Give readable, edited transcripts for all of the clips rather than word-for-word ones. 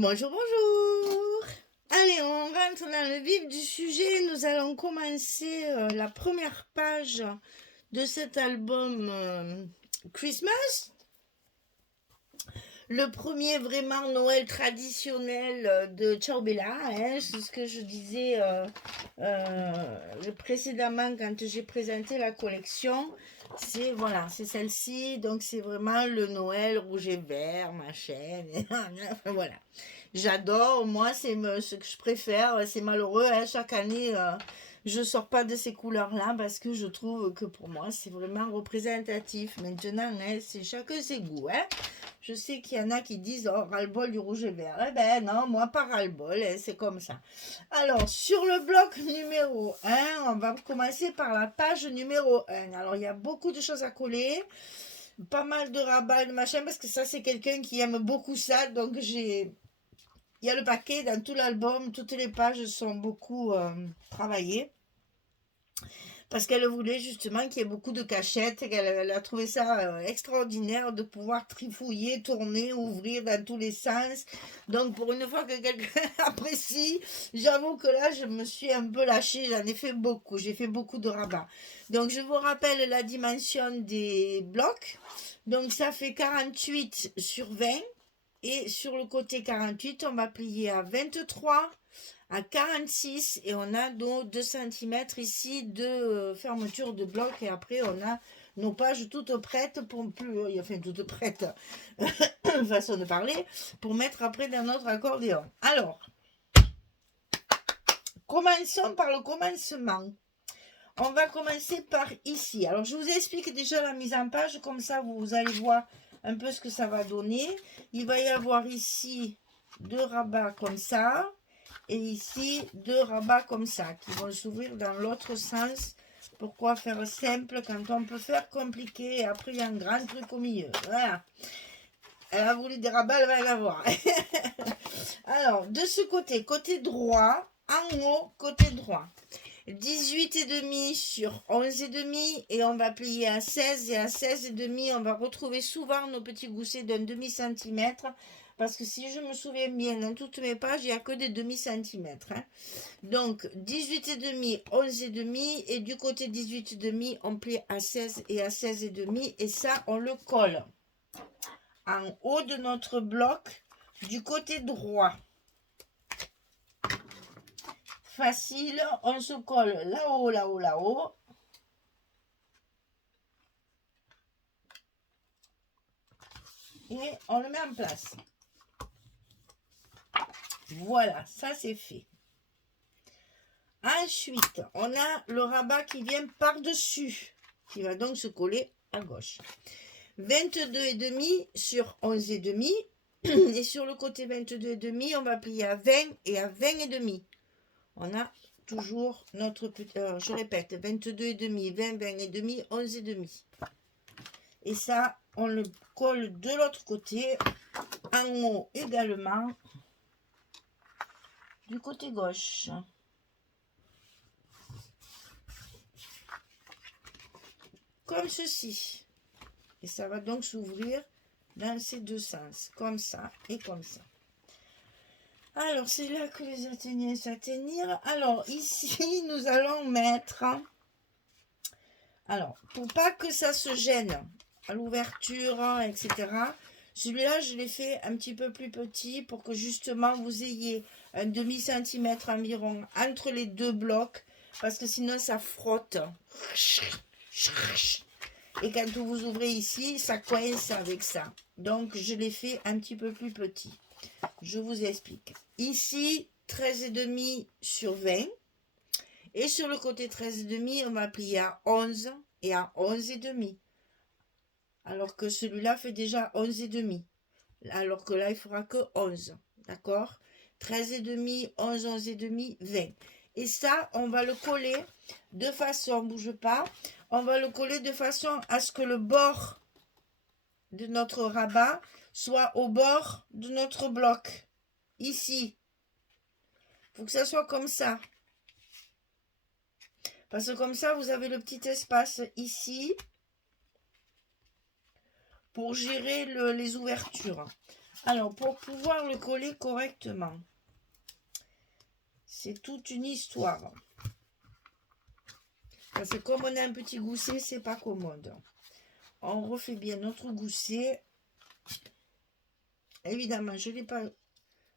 Bonjour, bonjour. Allez, on rentre dans le vif du sujet. Nous allons commencer la première page de cet album Christmas. Le premier vraiment Noël traditionnel de Ciao Bella, hein, c'est ce que je disais précédemment quand j'ai présenté la collection. C'est voilà, c'est celle-ci, donc c'est vraiment le Noël rouge et vert, machin. Enfin, voilà. J'adore, moi c'est ce que je préfère, c'est malheureux, hein, chaque année je sors pas de ces couleurs-là parce que je trouve que pour moi c'est vraiment représentatif. Maintenant, hein, c'est chacun ses goûts. Hein. Je sais qu'il y en a qui disent oh, ras-le-bol du rouge et vert. Eh ben non, moi pas ras-le-bol, hein, c'est comme ça. Alors, sur le bloc numéro 1, on va commencer par la page numéro 1. Alors, il y a beaucoup de choses à coller, pas mal de rabats, de machin, parce que ça, c'est quelqu'un qui aime beaucoup ça. Donc, il y a le paquet dans tout l'album, toutes les pages sont beaucoup travaillées parce qu'elle voulait justement qu'il y ait beaucoup de cachettes, elle a trouvé ça extraordinaire de pouvoir trifouiller, tourner, ouvrir dans tous les sens. Donc pour une fois que quelqu'un apprécie, j'avoue que là je me suis un peu lâchée, j'en ai fait beaucoup, j'ai fait beaucoup de rabats. Donc je vous rappelle la dimension des blocs, donc ça fait 48 sur 20 et sur le côté 48 on va plier à 23 à 46 et on a nos 2 cm ici de fermeture de bloc et après on a nos pages toutes prêtes pour plus, enfin toutes prêtes façon de parler, pour mettre après dans notre accordéon. Alors commençons par le commencement. On va commencer par ici. Alors je vous explique déjà la mise en page, comme ça vous allez voir un peu ce que ça va donner. Il va y avoir ici 2 rabats comme ça et ici 2 rabats comme ça qui vont s'ouvrir dans l'autre sens. Pourquoi faire simple quand on peut faire compliqué et après il y a un grand truc au milieu. Voilà. Elle a voulu des rabats, elle va en avoir. Alors de ce côté, côté droit, en haut, côté droit. 18,5 sur 11,5 et on va plier à 16 et à 16,5 on va retrouver souvent nos petits goussets d'un demi-centimètre parce que si je me souviens bien dans toutes mes pages il n'y a que des demi-centimètres. Hein. Donc 18,5, 11,5 et du côté 18,5 on plie à 16 et à 16,5 et ça on le colle en haut de notre bloc du côté droit. Facile, on se colle là-haut, là-haut, là-haut. Et on le met en place. Voilà, ça c'est fait. Ensuite, on a le rabat qui vient par-dessus, qui va donc se coller à gauche. 22,5 sur 11,5. Et sur le côté 22,5, on va plier à 20 et à 20,5. On a toujours notre petit, je répète, 22,5, 20, 20,5, 11,5. Et ça, on le colle de l'autre côté, en haut également, du côté gauche. Comme ceci. Et ça va donc s'ouvrir dans ces deux sens, comme ça et comme ça. Alors, c'est là que les athéniens s'atteignirent. Alors, ici, nous allons mettre... Alors, pour pas que ça se gêne à l'ouverture, etc., celui-là, je l'ai fait un petit peu plus petit pour que justement vous ayez un demi-centimètre environ entre les deux blocs, parce que sinon, ça frotte. Et quand vous ouvrez ici, ça coince avec ça. Donc, je l'ai fait un petit peu plus petit. Je vous explique. Ici, 13,5 sur 20. Et sur le côté 13,5, on va plier à 11 et à 11,5. Alors que celui-là fait déjà 11,5. Alors que là, il ne fera que 11. D'accord ? 13,5, 11, 11,5, 20. Et ça, on va le coller de façon, bouge pas, on va le coller de façon à ce que le bord de notre rabat soit au bord de notre bloc. Ici. Il faut que ça soit comme ça. Parce que comme ça, vous avez le petit espace ici pour gérer les ouvertures. Alors, pour pouvoir le coller correctement, c'est toute une histoire. Parce que comme on a un petit gousset, c'est pas commode. On refait bien notre gousset. Évidemment, je ne l'ai pas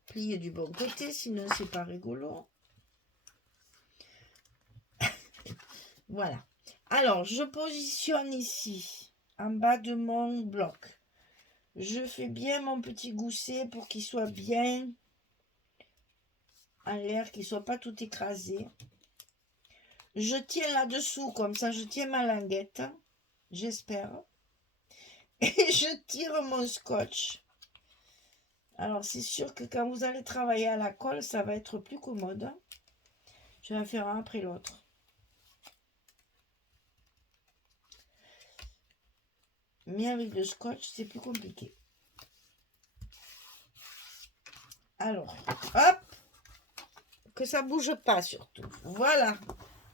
plié du bon côté, sinon c'est pas rigolo. Voilà. Alors, je positionne ici, en bas de mon bloc. Je fais bien mon petit gousset pour qu'il soit bien en l'air, qu'il ne soit pas tout écrasé. Je tiens là-dessous, comme ça, je tiens ma languette, j'espère. Et je tire mon scotch. Alors, c'est sûr que quand vous allez travailler à la colle, ça va être plus commode. Je vais en faire un après l'autre. Mais avec le scotch, c'est plus compliqué. Alors, hop, que ça bouge pas surtout. Voilà,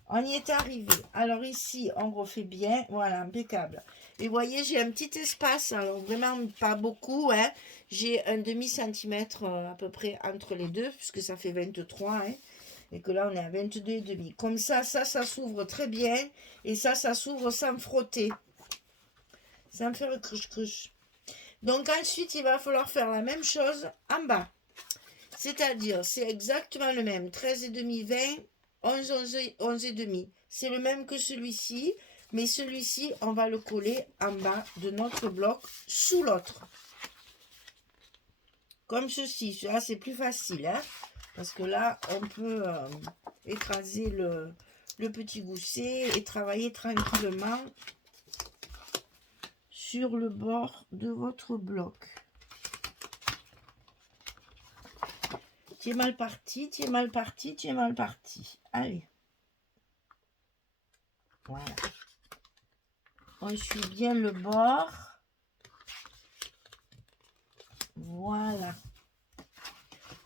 on y est arrivé. Alors ici, on refait bien. Voilà, impeccable. Et vous voyez, j'ai un petit espace. Alors vraiment pas beaucoup. Hein. J'ai un demi-centimètre à peu près entre les deux, puisque ça fait 23. Hein, et que là, on est à 22,5. Comme ça s'ouvre très bien. Et ça s'ouvre sans frotter. Sans faire cruche-cruche. Donc ensuite, il va falloir faire la même chose en bas. C'est-à-dire, c'est exactement le même. 13,5, 20, 11, 11,5. C'est le même que celui-ci. Mais celui-ci, on va le coller en bas de notre bloc sous l'autre. Comme ceci. Là, c'est plus facile. Hein, parce que là, on peut écraser le petit gousset et travailler tranquillement sur le bord de votre bloc. Tu es mal parti, tu es mal parti, tu es mal parti. Allez. Voilà. On suit bien le bord. Voilà.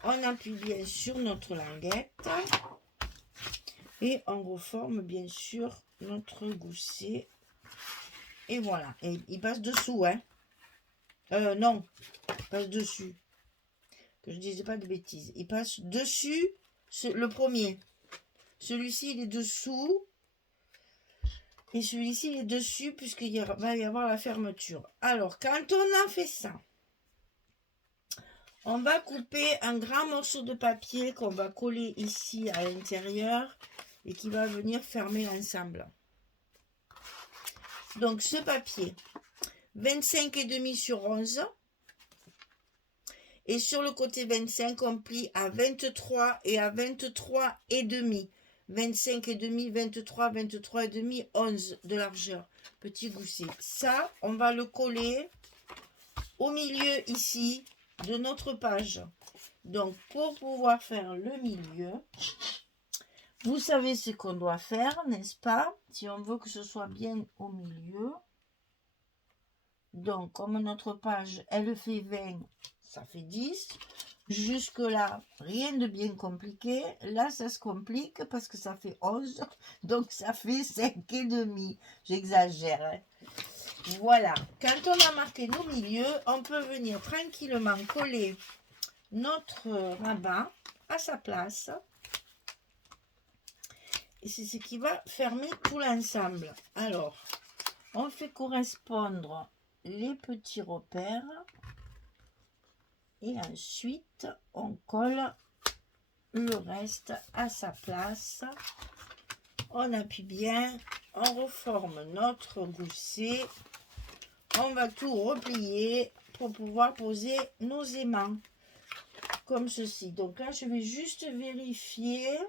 On appuie bien sur notre languette. Et on reforme bien sûr notre gousset. Et voilà. Et il passe dessous, hein. Non, il passe dessus. Que je ne disais pas de bêtises. Il passe dessus le premier. Celui-ci, il est dessous. Et celui-ci, il est dessus puisqu'il va y avoir la fermeture. Alors, quand on a fait ça, on va couper un grand morceau de papier qu'on va coller ici à l'intérieur et qui va venir fermer l'ensemble. Donc, ce papier, 25,5 sur 11. Et sur le côté 25, on plie à 23 et à 23,5. 25,5, 23, 23,5, 11 de largeur. Petit gousset. Ça, on va le coller au milieu ici de notre page. Donc, pour pouvoir faire le milieu, vous savez ce qu'on doit faire, n'est-ce pas? Si on veut que ce soit bien au milieu. Donc, comme notre page, elle fait 20, ça fait 10. Jusque là, rien de bien compliqué. Là, ça se complique parce que ça fait 11. Donc, ça fait 5,5. J'exagère. Hein. Voilà. Quand on a marqué nos milieux, on peut venir tranquillement coller notre rabat à sa place. Et c'est ce qui va fermer tout l'ensemble. Alors, on fait correspondre les petits repères. Et ensuite, on colle le reste à sa place. On appuie bien, on reforme notre gousset. On va tout replier pour pouvoir poser nos aimants. Comme ceci. Donc là, je vais juste vérifier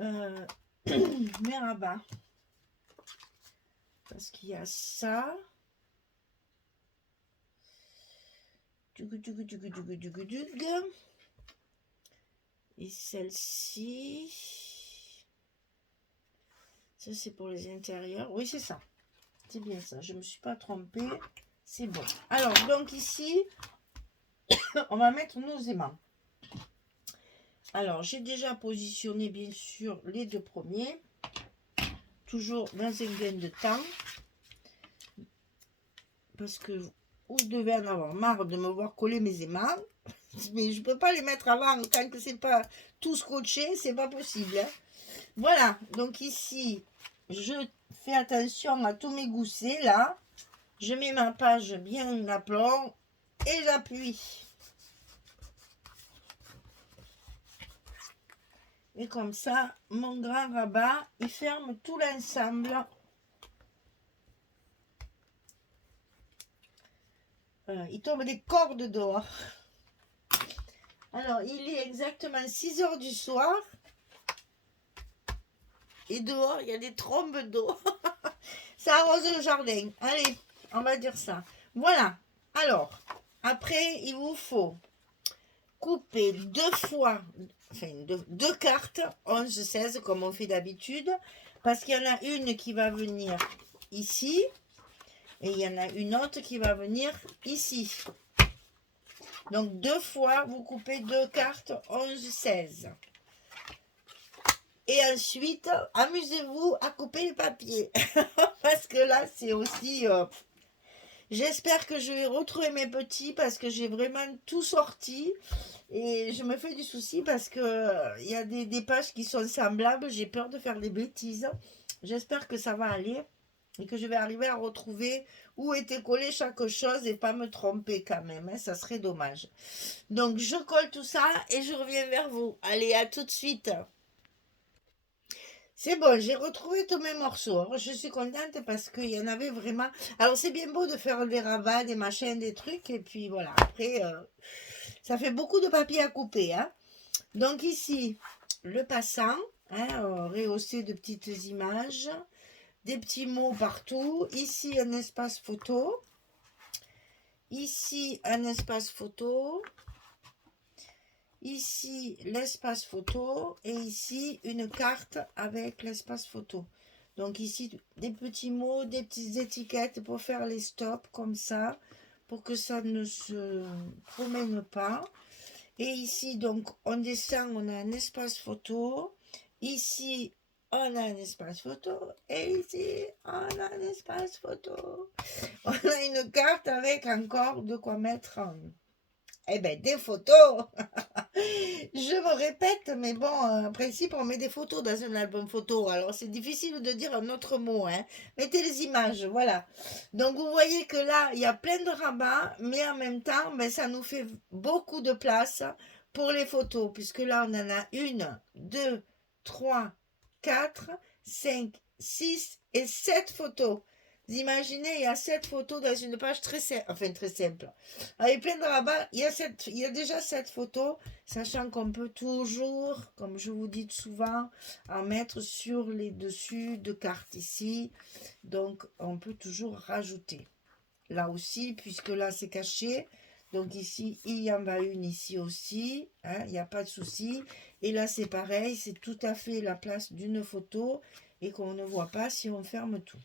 mes rabats. Parce qu'il y a ça. Et celle-ci. Ça, c'est pour les intérieurs. Oui, c'est ça. C'est bien ça. Je ne me suis pas trompée. C'est bon. Alors, donc ici, on va mettre nos aimants. Alors, j'ai déjà positionné, bien sûr, les deux premiers. Toujours dans un gain de temps. Parce que Vous devez en avoir marre de me voir coller mes aimants. Mais je ne peux pas les mettre avant tant que c'est pas tout scotché, c'est pas possible. Hein. Voilà, donc ici, je fais attention à tous mes goussets là. Je mets ma page bien à plomb et j'appuie. Et comme ça, mon grand rabat, il ferme tout l'ensemble. Il tombe des cordes dehors. Alors, il est exactement 6 heures du soir. Et dehors, il y a des trombes d'eau. Ça arrose le jardin. Allez, on va dire ça. Voilà. Alors, après, il vous faut couper deux fois, enfin deux cartes, 11-16 comme on fait d'habitude. Parce qu'il y en a une qui va venir ici. Et il y en a une autre qui va venir ici. Donc, deux fois, vous coupez deux cartes 11-16. Et ensuite, amusez-vous à couper le papier. Parce que là, c'est aussi... j'espère que je vais retrouver mes petits parce que j'ai vraiment tout sorti. Et je me fais du souci parce que il y a des pages qui sont semblables. J'ai peur de faire des bêtises. J'espère que ça va aller. Et que je vais arriver à retrouver où était collé chaque chose et pas me tromper quand même. Hein, ça serait dommage. Donc, je colle tout ça et je reviens vers vous. Allez, à tout de suite. C'est bon, j'ai retrouvé tous mes morceaux. Alors, je suis contente parce qu'il y en avait vraiment. Alors, c'est bien beau de faire des rabats, des machins, des trucs. Et puis voilà, après, ça fait beaucoup de papier à couper. Hein. Donc, ici, le passant, hein, rehaussé de petites images, des petits mots partout. Ici, un espace photo. Ici, un espace photo. Ici, l'espace photo et ici, une carte avec l'espace photo. Donc ici, des petits mots, des petites étiquettes pour faire les stops comme ça, pour que ça ne se promène pas. Et ici, donc, on descend, on a un espace photo. Ici, on a un espace photo. Et ici, on a un espace photo. On a une carte avec encore de quoi mettre... Eh ben, des photos. Je me répète, mais bon, en principe, on met des photos dans un album photo. Alors, c'est difficile de dire un autre mot. Hein. Mettez les images, voilà. Donc, vous voyez que là, il y a plein de rabats, mais en même temps, ben, ça nous fait beaucoup de place pour les photos, puisque là, on en a une, deux, trois, quatre, cinq, six et 7 photos. Vous imaginez, il y a 7 photos dans une page très simple, enfin très simple. Avec plein de rabats, il y a déjà 7 photos, sachant qu'on peut toujours, comme je vous dis souvent, en mettre sur les dessus de cartes ici. Donc, on peut toujours rajouter. Là aussi, puisque là, c'est caché. Donc ici, il y en a une ici aussi. Hein, il n'y a pas de souci. Et là, c'est pareil. C'est tout à fait la place d'une photo et qu'on ne voit pas si on ferme tout.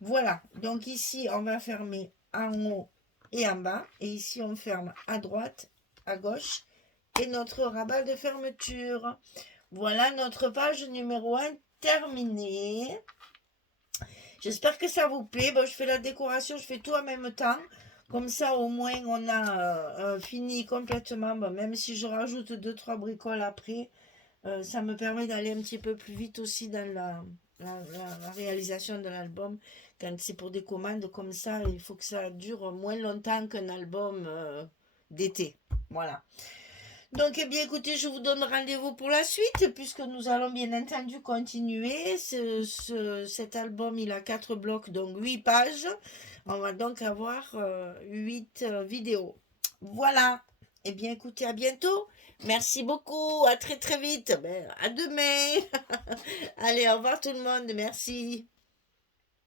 Voilà, donc ici, on va fermer en haut et en bas. Et ici, on ferme à droite, à gauche. Et notre rabat de fermeture. Voilà notre page numéro 1 terminée. J'espère que ça vous plaît. Bon, je fais la décoration, je fais tout en même temps. Comme ça, au moins, on a fini complètement. Bon, même si je rajoute 2-3 bricoles après, ça me permet d'aller un petit peu plus vite aussi dans la réalisation de l'album. Quand c'est pour des commandes comme ça, il faut que ça dure moins longtemps qu'un album d'été. Voilà. Donc, eh bien, écoutez, je vous donne rendez-vous pour la suite, puisque nous allons bien entendu continuer. Cet album, il a 4 blocs, donc 8 pages. On va donc avoir 8 vidéos. Voilà. Eh bien, écoutez, à bientôt. Merci beaucoup. À très, très vite. Ben, à demain. Allez, au revoir tout le monde. Merci.